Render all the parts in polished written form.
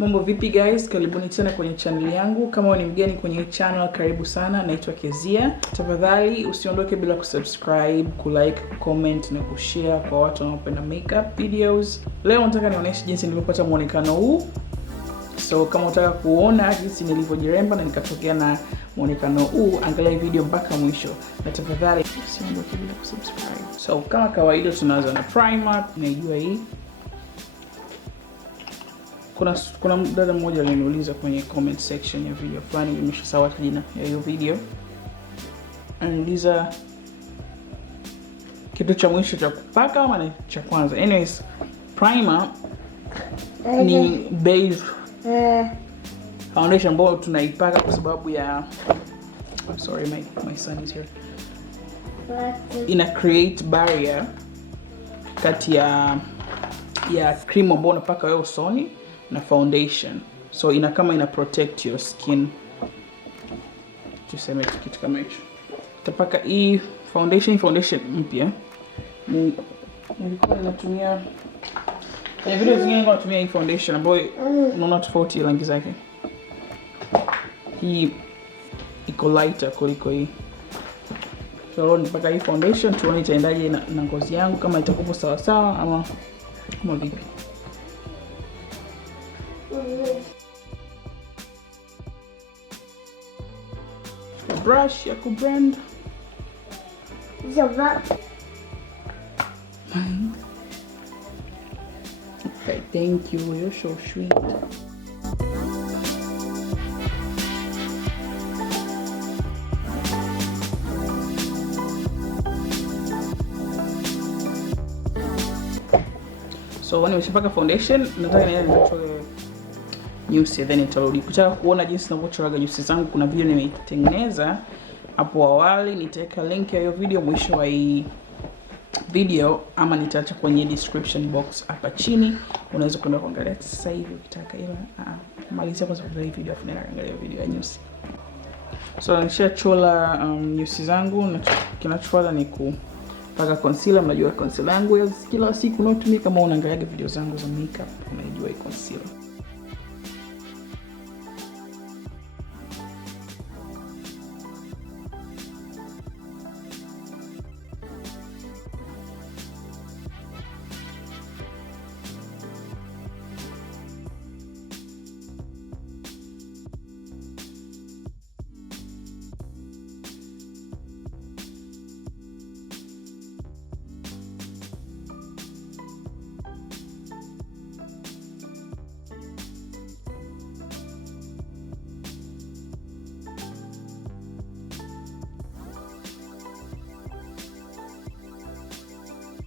Mambo vipi guys? Karibuni tena kwenye channel yangu. Kama wewe ni mgeni kwenye channel, karibu sana. Naitwa Kezia. Tafadhali usiondoke bila kusubscribe, kulike, comment na kushare kwa watu wanaopenda makeup videos. Leo nataka nionyeshe jinsi nilivyopata muonekano huu. So kama unataka kuona jinsi nilivyojiremba na nikatokea na muonekano huu, angalia video mpaka mwisho. Na tafadhali usiondoke bila kusubscribe. So kama kawaida tunaanza na primer. Naijua hii. Kuna dada mmoja aliniuliza kwenye comment section ya video fulani, nimeshasahau jina ya hiyo video. Anauliza kitu cha mwisho cha kupaka ama ni cha kwanza. Anyways, primer ni base foundation ambayo tunaipaka kwa sababu ya sorry, my son is here. Ina create barrier kati ya cream ambayo unapaka wewe usoni na foundation. So ina protect your skin. Tuseme kitu kama hicho. Utapaka hii foundation mpya. Nilikuwa ninatumia kwenye video zingine nilikuwa natumia hii foundation ambayo unaona tofauti ya rangi zake. Hii iko lighter kuliko hii. So nipaka hii foundation tuone itaendaje na ngozi yangu, kama itakuwa sawa sawa ama vipi. Brush ya kubrand. Okay, thank you. You're so sweet. So when nimeshapaka foundation, nataka nichore nyusi, then nitarudi. Kutaka kuona jinsi ninavyochoraga nyusi zangu, kuna video nimeitengeneza hapo awali. Nitaweka link ya hiyo video mwisho wa hii video, ama nitaacha kwenye description box hapa chini. Unaweza kwenda kuangalia sasa hivi ukitaka, ila malizia kwanza kwa hii video afu nenda kuangalia video ya nyusi. So nishachora nyusi zangu, na kinachofuata ni kupaka concealer. Mnajua concealer yangu ya kila siku natumia, kama unaangalia video zangu za makeup unajua hii concealer.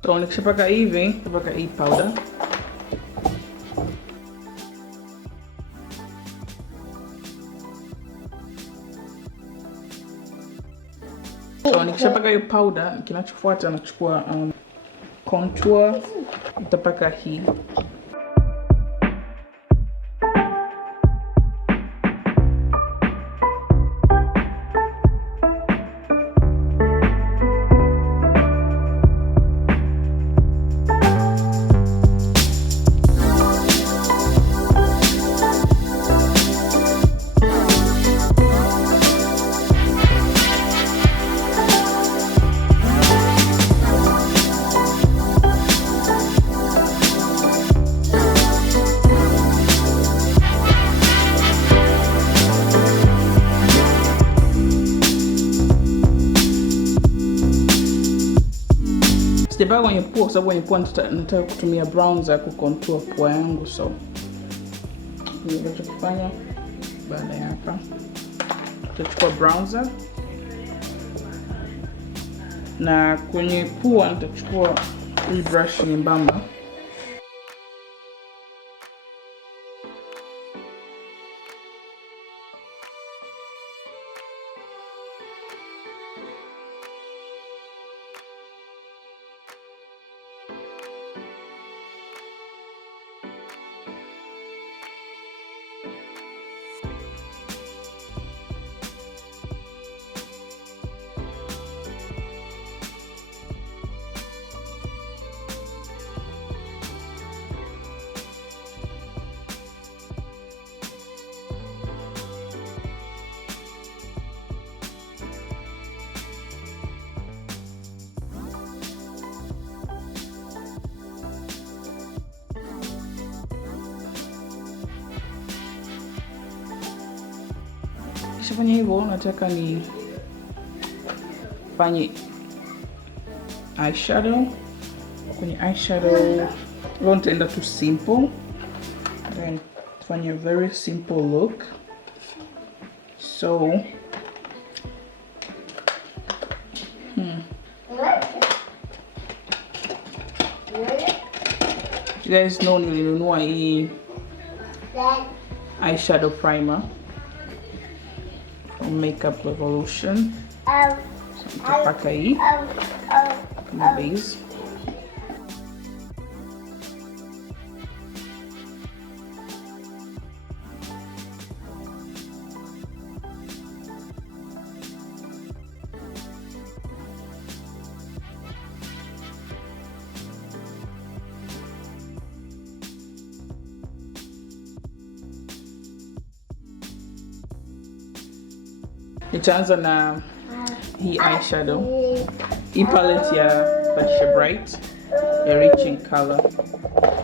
So nikishapaka hivi, napaka hii powder. So nikishapaka hiyo powder, kinachofuata nachukua contour, nitapaka hii. Sijapaka kwenye pua kwa sababu kwenye pua nataka kutumia bronzer kucontour pua yangu. So ninachofanya baada ya hapa, tutachukua bronzer na kwenye pua nitachukua hii brush nyembamba. nikishafanya hivyo nataka ni fanye eyeshadow. Kwenye eyeshadow leo nitaenda tu simple, then fanye a very simple look. So you guys know nilinunua hii eyeshadow primer from Makeup Revolution. Nitapaka hii kama base. Nitaanza na hii eyeshadow. Hii palette ya Patricia Bright ya Rich in Color.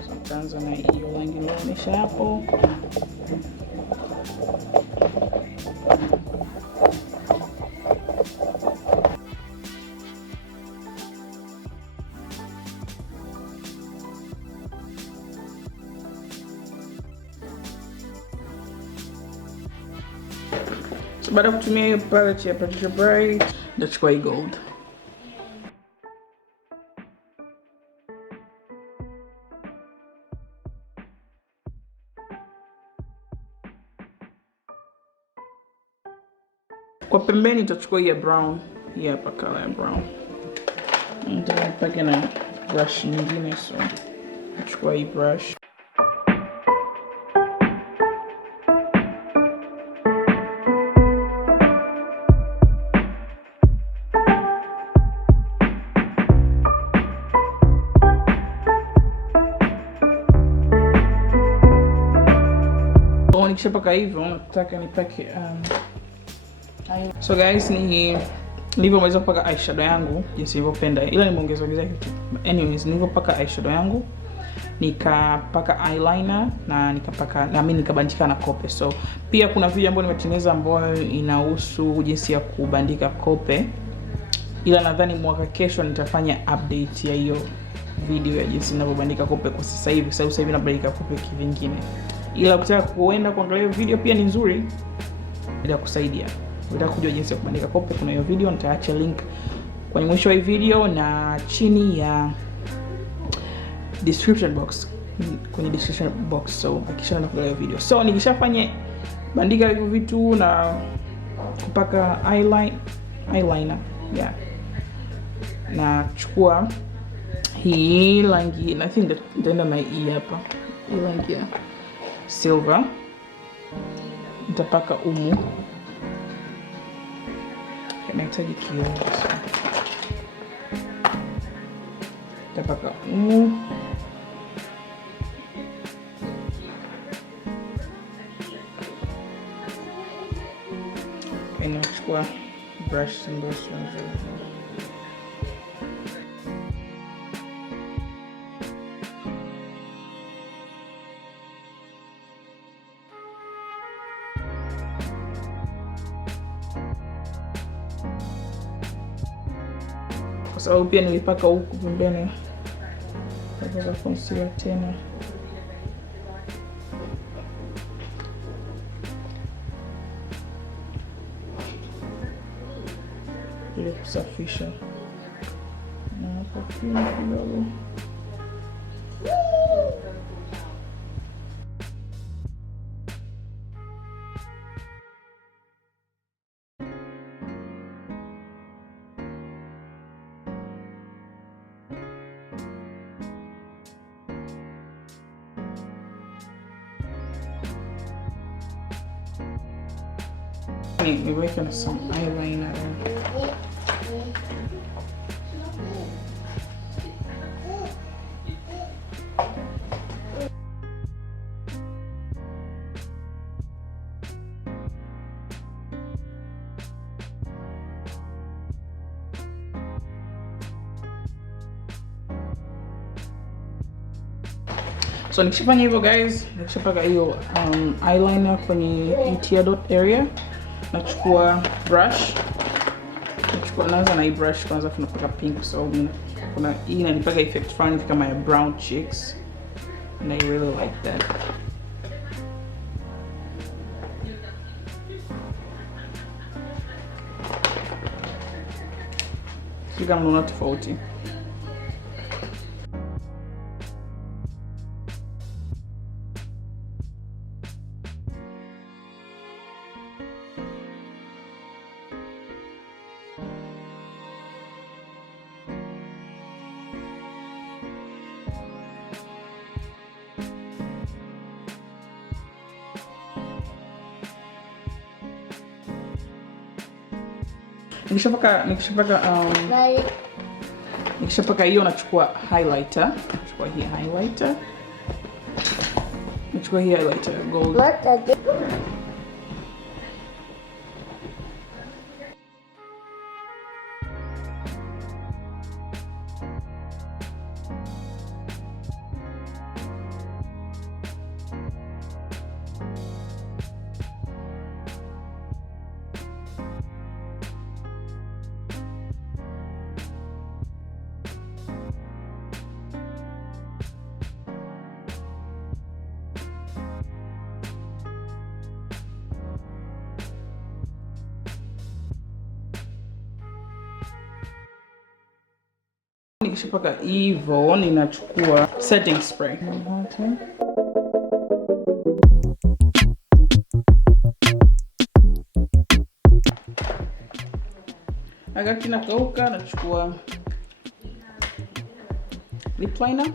So nitaanza na hiyo rangi niliyoonyesha hapo. So baada ya kutumia hiyo palette ya Patricia Bright, nitachukua hii gold. Kwa pembeni nitachukua hii ya brown, hii hapa color ya brown. Nitapaka na brush nyingine, so nitachukua hii brush. Nikishapaka hivyo nataka nipake so guys, nilivyomaliza kupaka eyeshadow yangu jinsi nilivyopenda, ila nimeongeza kitu. Anyways, nilivyopaka eyeshadow yangu nikapaka eyeliner na nikabandika na kope. So pia kuna video ambayo nimetengeneza ambayo inahusu jinsi ya kubandika kope, ila nadhani mwaka kesho nitafanya update ya hiyo video ya jinsi ninavyobandika kope. Kwa sasa hivi nabandika kope kivingine, ila ukitaka kuenda kuangalia video pia ni nzuri, itakusaidia. Unataka kujua jinsi ya kubandika kope, kuna hiyo video, nitaacha link kwenye mwisho wa hii video na chini ya description box, kwenye description box. So hakikisha kuangalia video. So nikishafanya bandika hivyo vitu na kupaka eyeliner, yeah, na chukua hii rangi, I think nitaenda na hii hapa, hii rangi ya silver. Nitapaka umu. Nahitaji kioo. Nitapaka umu. Nachukua brush ndogo nzuri. Kwa sababu pia nilipaka huku pembeni, nataka concealer tena. Ili kusafisha na hapa kidogo. Niweke na some eyeliner. So nikishafanya hivyo guys, nikishapaka hiyo eyeliner kwenye tear dot area, nachukua brush. Naanza na hii brush kwanza, tunapaka pink so kuna hii inanipaka effect fulani kama ya brown cheeks and I really like that. Kama unaona tofauti. Nikishapaka hiyo nachukua highlighter. Nachukua hii highlighter gold. Nikishapaka hivyo ninachukua setting spray. Wakati inakauka nachukua lip liner.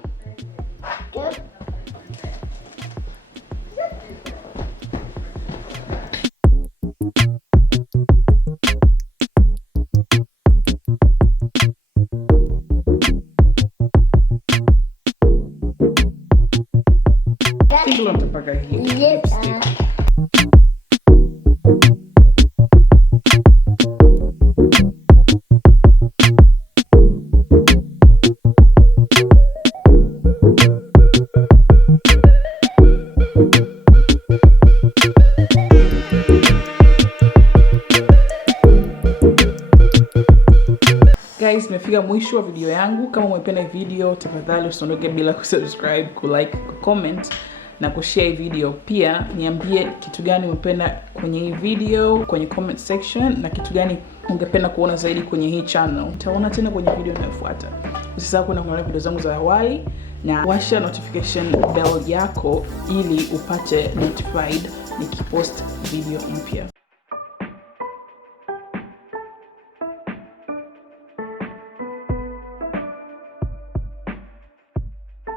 Guys, nimefika mwisho wa video yangu. Kama umependa video, tafadhali usiondoke bila kusubscribe, kulike, kucomment na kushare video. Pia niambie kitu gani umependa kwenye hii video kwenye comment section na kitu gani ungependa kuona zaidi kwenye hii channel. Nitaona tena kwenye video inayofuata. Usisahau kuangalia video zangu za awali na washa notification bell yako ili upate notified nikipost video mpya.